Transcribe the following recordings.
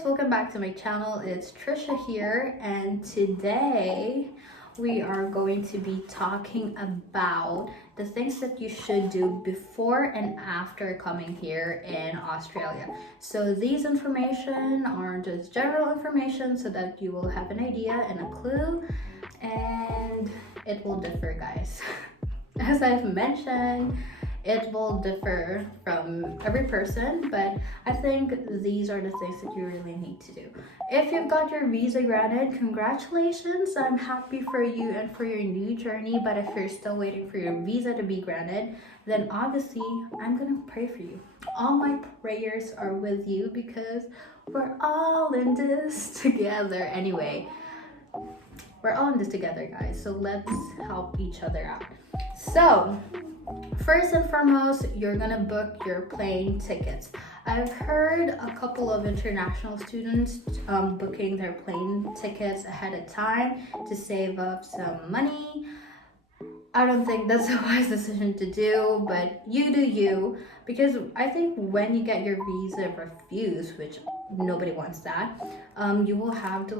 guys, welcome back to my channel. It's Tricia here, and today we are going to be talking about the things that you should do before and after coming here in Australia. So these information are just general information so that you will have an idea and a clue, and it will differ, guys. As I've mentioned, it will differ from every person, but I think these are the things that you really need to do. If you've got your visa granted, congratulations. I'm happy for you and for your new journey. But if you're still waiting for your visa to be granted, then obviously I'm gonna pray for you. All my prayers are with you because we're all in this together. Anyway, we're all in this together, guys, so let's help each other out. So first and foremost, you're gonna book your plane tickets. I've heard a couple of international students booking their plane tickets ahead of time to save up some money. I don't think that's a wise decision to do, but you do you, because I think when you get your visa refused, which nobody wants that, you will have to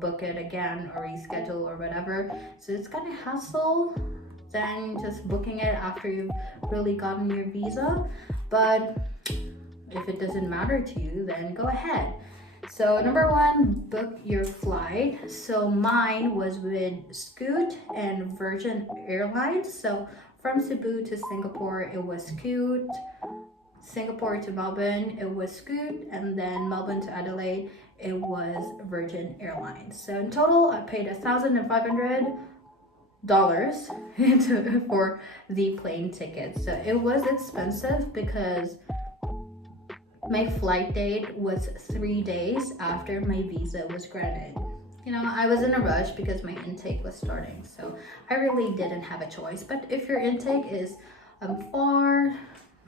book it again or reschedule or whatever. So it's kind of hassle than just booking it after you've really gotten your visa. But if it doesn't matter to you, then go ahead. So number one, book your flight. So mine was with Scoot and Virgin Airlines. So from Cebu to Singapore, it was Scoot. Singapore to Melbourne, it was Scoot, and then Melbourne to Adelaide, it was Virgin Airlines. So in total, I paid $1,500 for the plane ticket. So it was expensive because my flight date was 3 days after my visa was granted. I was in a rush because my intake was starting, so I really didn't have a choice. But if your intake is far,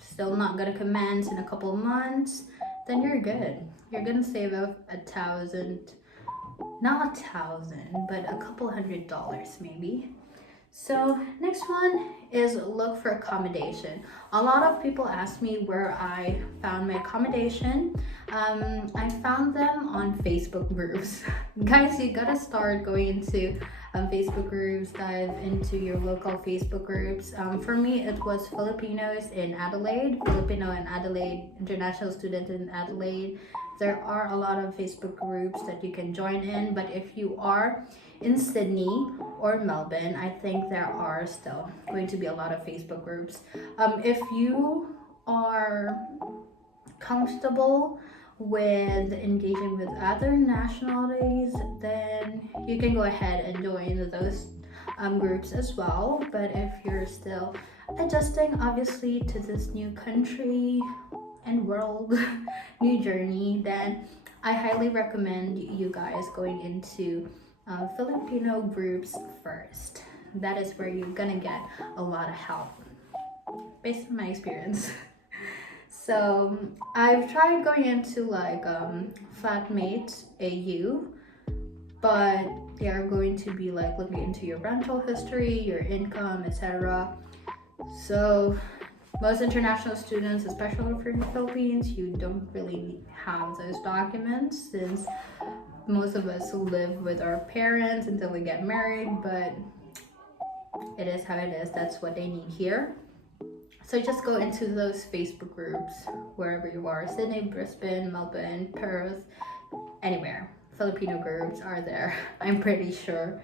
still not gonna commence in a couple of months, then you're good. You're gonna save up not $1,000, but a couple $100 maybe. So next one is look for accommodation. A lot of people ask me where I found my accommodation. I found them on Facebook groups. Guys, you gotta start going into Facebook groups, dive into your local Facebook groups. For me, it was Filipinos in Adelaide, Filipino in Adelaide, international student in Adelaide. There are a lot of Facebook groups that you can join in, but if you are in Sydney or Melbourne, I think there are still going to be a lot of Facebook groups. If you are comfortable with engaging with other nationalities, then you can go ahead and join those groups as well. But if you're still adjusting obviously to this new country and world, new journey, then I highly recommend you guys going into Filipino groups first. That is where you're gonna get a lot of help based on my experience. So I've tried going into Flatmate AU, but they are going to be looking into your rental history, your income, etc. So most international students, especially from the Philippines, you don't really have those documents since most of us live with our parents until we get married, but it is how it is. That's what they need here. So just go into those Facebook groups wherever you are, Sydney, Brisbane, Melbourne, Perth, anywhere. Filipino groups are there, I'm pretty sure.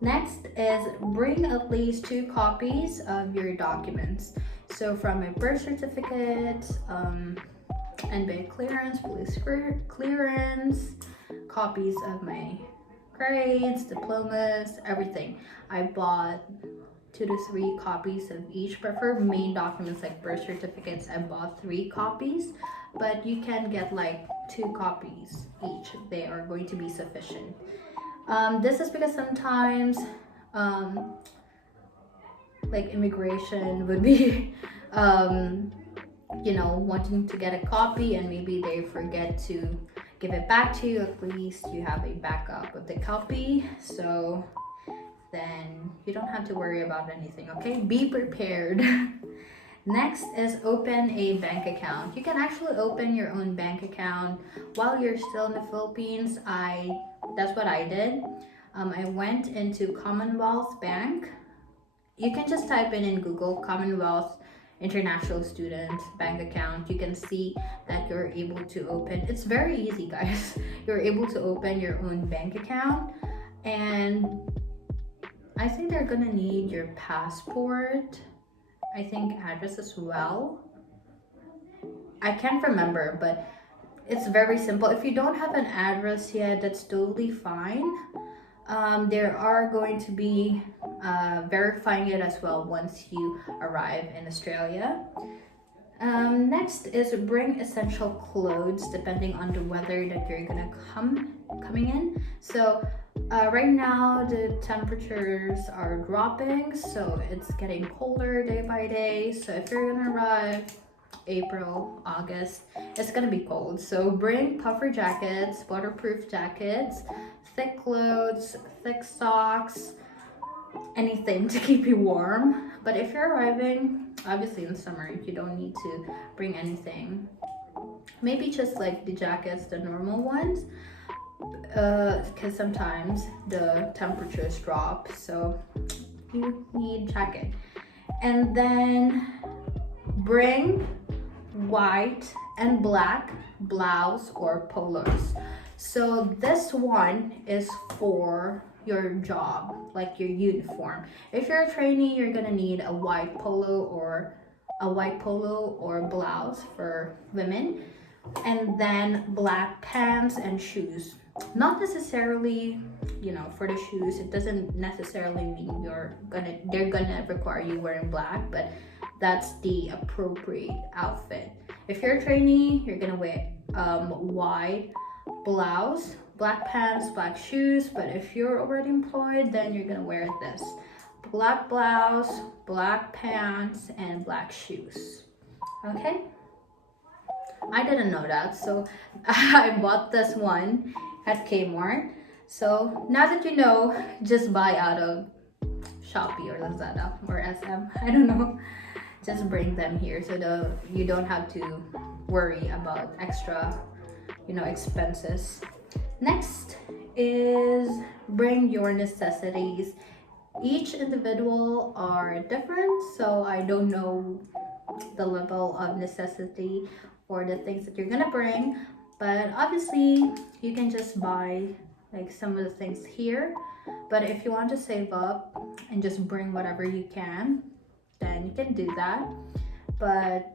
Next is bring at least 2 copies of your documents. So from my birth certificate, NBA clearance, police clearance, copies of my grades, diplomas, everything. I bought 2 to 3 copies of each, but for main documents like birth certificates, I bought 3 copies, but you can get 2 copies each. They are going to be sufficient. This is because sometimes immigration would be wanting to get a copy and maybe they forget to give it back to you. At least you have a backup of the copy, so then you don't have to worry about anything. Okay, be prepared. Next is open a bank account. You can actually open your own bank account while you're still in the Philippines. That's what I did. I went into Commonwealth Bank. You can just type in Google Commonwealth International Student Bank Account. You can see that you're able to open. It's very easy, guys. You're able to open your own bank account, and I think they're gonna need your passport. I think address as well. I can't remember, but it's very simple. If you don't have an address yet, that's totally fine. There are going to be verifying it as well once you arrive in Australia. Next is bring essential clothes depending on the weather that you're gonna coming in. So right now the temperatures are dropping, so it's getting colder day by day. So if you're gonna arrive April, August, it's gonna be cold. So bring puffer jackets, waterproof jackets, thick clothes, thick socks, anything to keep you warm. But if you're arriving obviously in summer, you don't need to bring anything. Maybe just like the jackets, the normal ones, because sometimes the temperatures drop, so you need jacket. And then bring white and black blouse or polos. So this one is for your job, like your uniform. If you're a trainee, you're gonna need a white polo or blouse for women, and then black pants and shoes. Not necessarily, for the shoes, it doesn't necessarily mean they're gonna require you wearing black, but that's the appropriate outfit. If you're a trainee, you're gonna wear white blouse, black pants, black shoes. But if you're already employed, then you're gonna wear this: black blouse, black pants, and black shoes. Okay, I didn't know that, so I bought this one at Kmart. So now that you know, just buy out of Shopee or Lazada or SM, I don't know. Just bring them here so that you don't have to worry about extra expenses. Next is bring your necessities. Each individual are different, so I don't know the level of necessity or the things that you're gonna bring, but obviously you can just buy like some of the things here. But if you want to save up and just bring whatever you can, then you can do that. But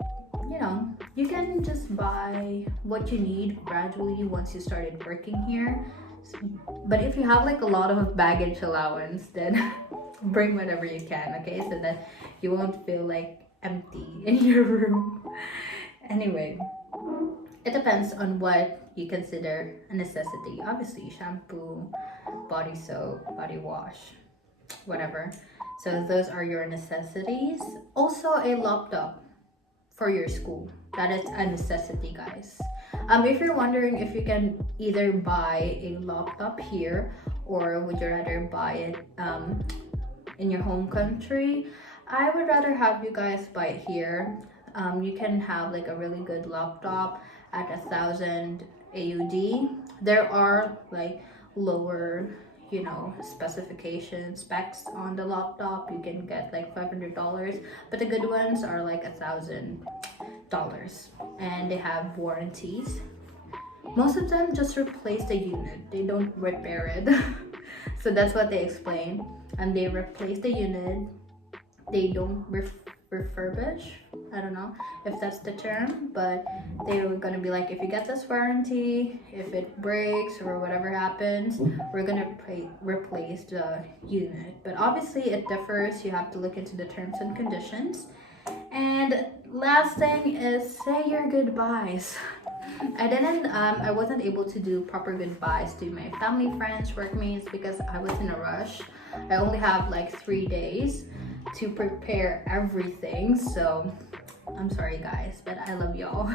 you can just buy what you need gradually once you started working here. But if you have like a lot of baggage allowance, then bring whatever you can, okay? So that you won't feel like empty in your room. Anyway, it depends on what you consider a necessity. Obviously, shampoo, body soap, body wash, whatever. So those are your necessities. Also a laptop for your school. That is a necessity, guys. If you're wondering if you can either buy a laptop here or would you rather buy it in your home country, I would rather have you guys buy it here. You can have like a really good laptop at 1,000 AUD. There are like lower specifications, specs on the laptop. You can get like $500, but the good ones are like $1,000, and they have warranties. Most of them just replace the unit, they don't repair it. So that's what they explain. And they replace the unit, they don't refurbish. I don't know if that's the term, but they were gonna be like, if you get this warranty, if it breaks or whatever happens, we're gonna replace the unit. But obviously it differs. You have to look into the terms and conditions. And last thing is say your goodbyes. I wasn't able to do proper goodbyes to my family, friends, workmates because I was in a rush. I only have like 3 days to prepare everything, so I'm sorry guys, but I love y'all.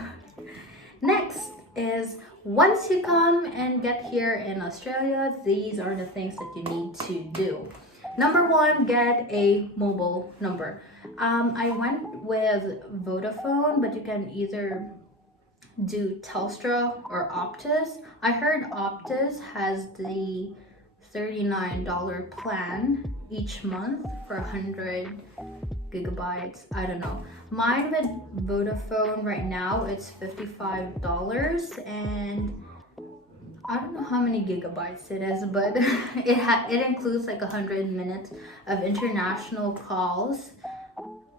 Next is, once you come and get here in Australia, these are the things that you need to do. Number one, get a mobile number. I went with Vodafone, but you can either do Telstra or Optus. I heard Optus has the $39 plan each month for 100 gigabytes. I don't know. Mine with Vodafone right now, it's $55, and I don't know how many gigabytes it is, but it includes like 100 minutes of international calls.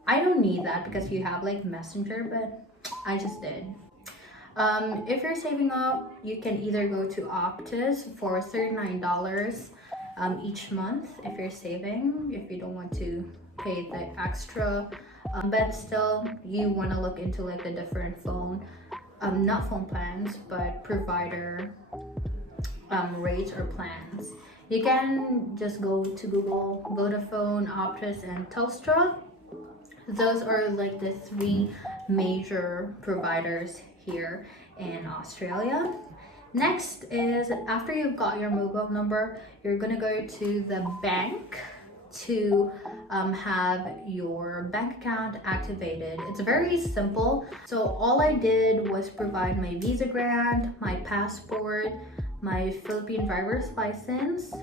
I don't need that because you have like Messenger, but I just did. If you're saving up, you can either go to Optus for $39 each month if you're saving, if you don't want to pay the extra. But still, you want to look into like the different phone, not phone plans, but provider rates or plans. You can just go to Google Vodafone, Optus, and Telstra. Those are like the three major providers here in Australia. Next is, after you've got your mobile number, you're gonna go to the bank to have your bank account activated. It's very simple. So all I did was provide my Visa grant, my passport, my Philippine driver's license.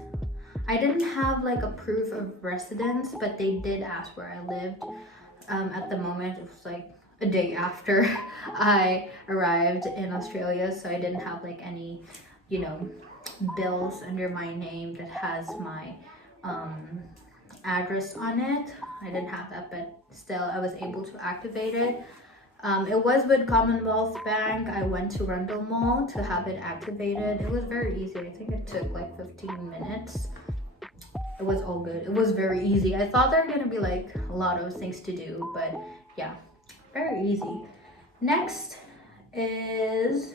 I didn't have like a proof of residence, but they did ask where I lived. At the moment, it was like a day after I arrived in Australia, so I didn't have like any, bills under my name that has my address on it. I didn't have that, but still I was able to activate it. It was with Commonwealth Bank. I went to Rundle Mall to have it activated. It was very easy. I think it took like 15 minutes. It was all good. It was very easy. I thought there were gonna be like a lot of things to do, but yeah, very easy. Next is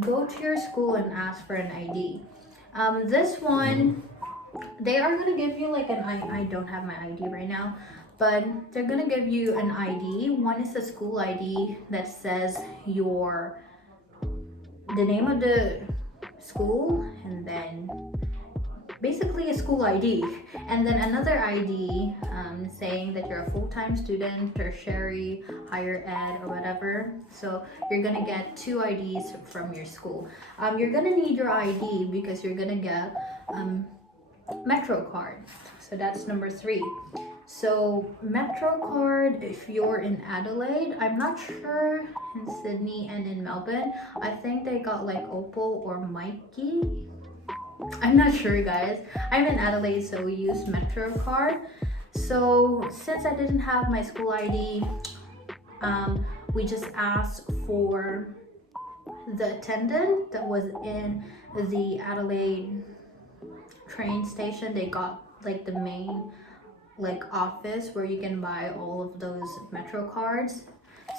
go to your school and ask for an ID. This one, they are gonna give you like I don't have my ID right now, but they're gonna give you an ID. One is a school ID that says the name of the school, and then basically a school ID, and then another ID saying that you're a full-time student, tertiary, higher ed, or whatever. So you're gonna get two IDs from your school. You're gonna need your ID because you're gonna get Metro card. So that's number 3. So Metro card, if you're in Adelaide, I'm not sure in Sydney and in Melbourne. I think they got like Opal or Mikey. I'm not sure, guys. I'm in Adelaide, so we use Metro card. So since I didn't have my school ID, we just asked for the attendant that was in the Adelaide train station. They got like the main office where you can buy all of those Metro cards.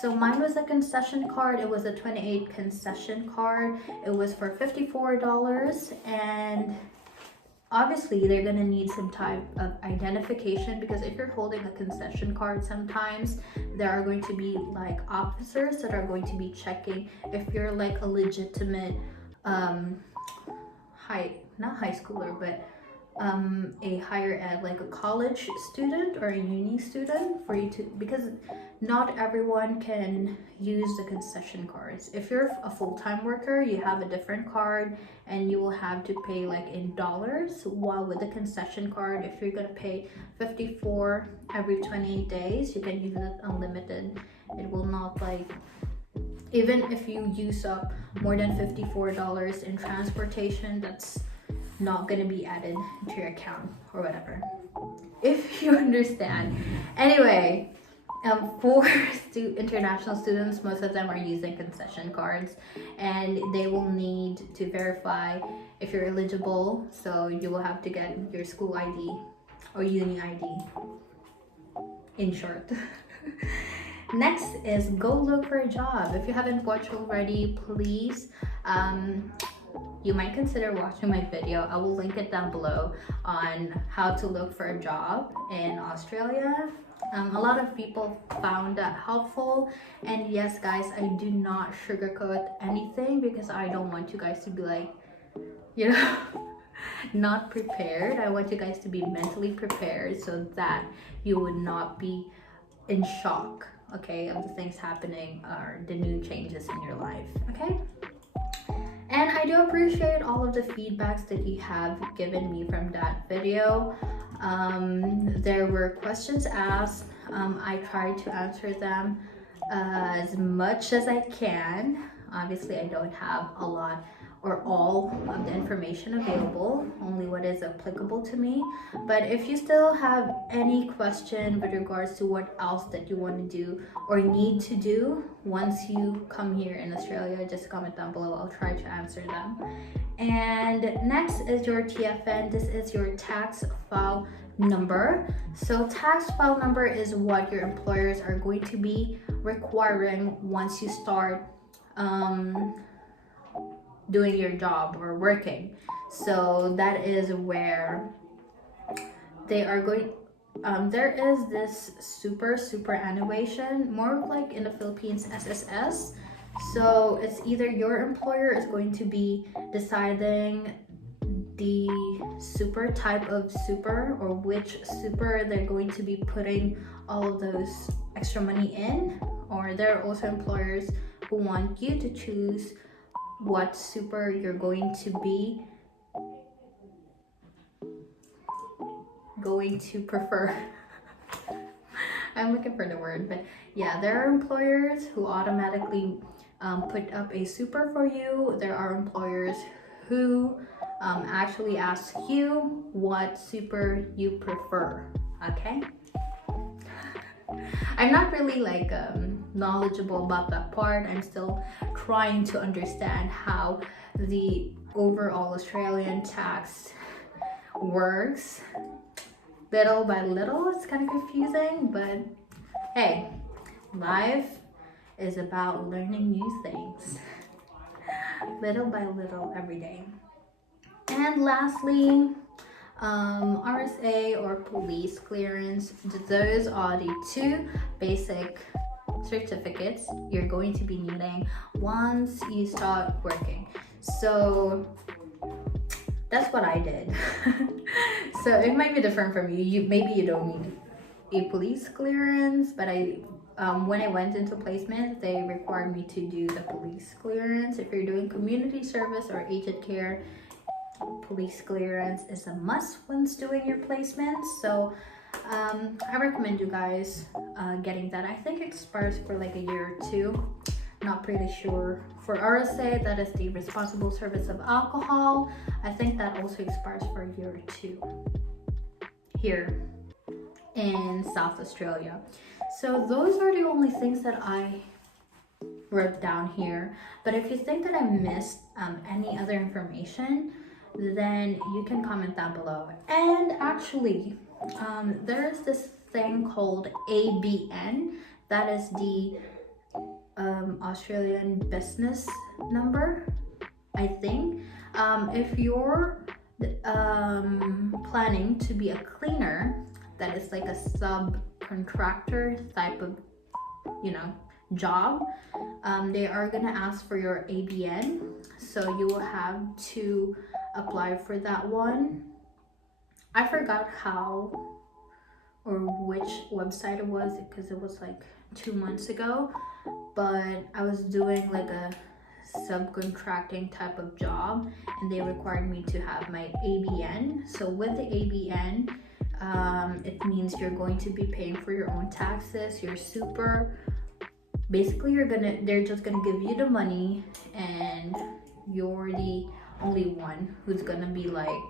So mine was a concession card. It was a 28 concession card. It was for $54, and obviously they're gonna need some type of identification, because if you're holding a concession card, sometimes there are going to be like officers that are going to be checking if you're like a legitimate not high schooler, but a higher ed, like a college student or a uni student, for you to, because not everyone can use the concession cards. If you're a full-time worker, you have a different card and you will have to pay like in dollars, while with the concession card, if you're gonna pay $54 every 28 days, you can use it unlimited. It will not like, even if you use up more than $54 in transportation, that's not gonna be added to your account or whatever, if you understand. Anyway, for international students, most of them are using concession cards, and they will need to verify if you're eligible. So you will have to get your school ID or uni ID, in short. Next is go look for a job. If you haven't watched already, please you might consider watching my video. I will link it down below on how to look for a job in Australia. A lot of people found that helpful, and yes guys, I do not sugarcoat anything, because I don't want you guys to be like, not prepared. I want you guys to be mentally prepared so that you would not be in shock, okay, of the things happening or the new changes in your life, okay? And I do appreciate all of the feedbacks that you have given me from that video. There were questions asked. I tried to answer them as much as I can. Obviously, I don't have a lot or all of the information available, only what is applicable to me. But if you still have any question with regards to what else that you want to do or need to do once you come here in Australia, just comment down below. I'll try to answer them. And next is your TFN. This is your tax file number. So tax file number is what your employers are going to be requiring once you start doing your job or working. So that is where they are going. There is this superannuation, more like in the Philippines, SSS. So it's either your employer is going to be deciding the super type of super or which super they're going to be putting all of those extra money in, or there are also employers who want you to choose what super you're going to prefer. I'm looking for the word, but yeah, there are employers who automatically put up a super for you. There are employers who actually ask you what super you prefer, okay? I'm not really like knowledgeable about that part. I'm still trying to understand how the overall Australian tax works. Little by little, it's kind of confusing, but hey, life is about learning new things little by little every day. And lastly, RSA or police clearance. Those are the two basic certificates you're going to be needing once you start working. So that's what I did. So it might be different from you. Maybe you don't need a police clearance, but when I went into placement, they required me to do the police clearance. If you're doing community service or aged care, police clearance is a must once doing your placement. So I recommend you guys getting that. I think it expires for like a year or two, not pretty sure. For RSA, that is the responsible service of alcohol. I think that also expires for a year or two here in South Australia. So those are the only things that I wrote down here. But if you think that I missed any other information, then you can comment down below. And actually, there is this thing called ABN. That is the Australian business number, I think. If you're planning to be a cleaner, that is like a subcontractor type of, job, they are gonna ask for your ABN. So you will have to apply for that one. I forgot how or which website it was because it was like 2 months ago, but I was doing like a subcontracting type of job and they required me to have my ABN. So with the ABN, it means you're going to be paying for your own taxes, your super. Basically, they're just gonna give you the money and you're the only one who's gonna be like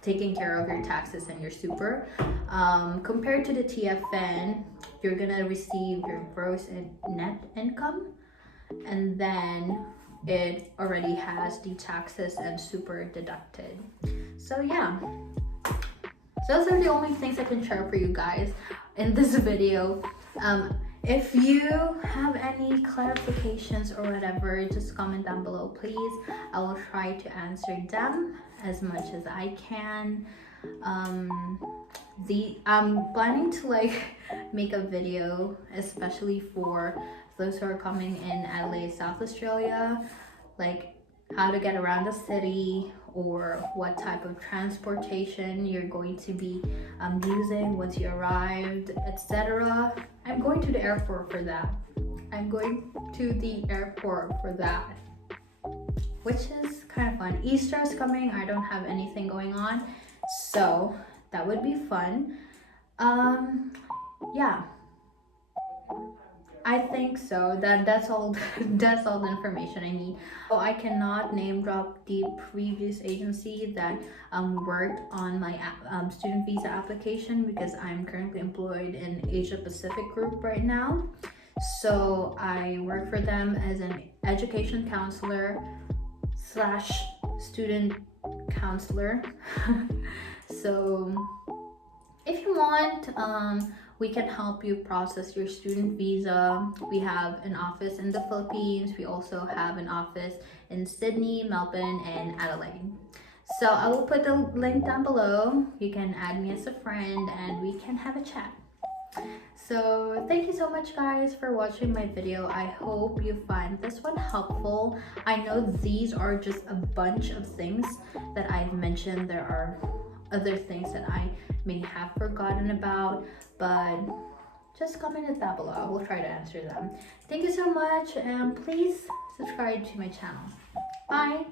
taking care of your taxes and your super. Compared to the TFN, you're gonna receive your gross and net income, and then it already has the taxes and super deducted. So yeah, those are the only things I can share for you guys in this video. If you have any clarifications or whatever, just comment down below, please. I will try to answer them as much as I can. I'm planning to like make a video especially for those who are coming in Adelaide, South Australia, like how to get around the city, or what type of transportation you're going to be using once you arrived, etc. I'm going to the airport for that. Which is kind of fun. Easter is coming. I don't have anything going on, so that would be fun. Yeah, I think so. That's all. That's all the information I need. Oh, I cannot name drop the previous agency that worked on my student visa application because I'm currently employed in Asia Pacific Group right now. So I work for them as an education counselor slash student counselor. So if you want, we can help you process your student visa. We have an office in the Philippines. We also have an office in Sydney, Melbourne, and Adelaide. So I will put the link down below. You can add me as a friend and we can have a chat. So thank you so much guys for watching my video. I hope you find this one helpful. I know these are just a bunch of things that I've mentioned. There are other things that I may have forgotten about, but just comment it down below. I will try to answer them. Thank you so much, and please subscribe to my channel. Bye.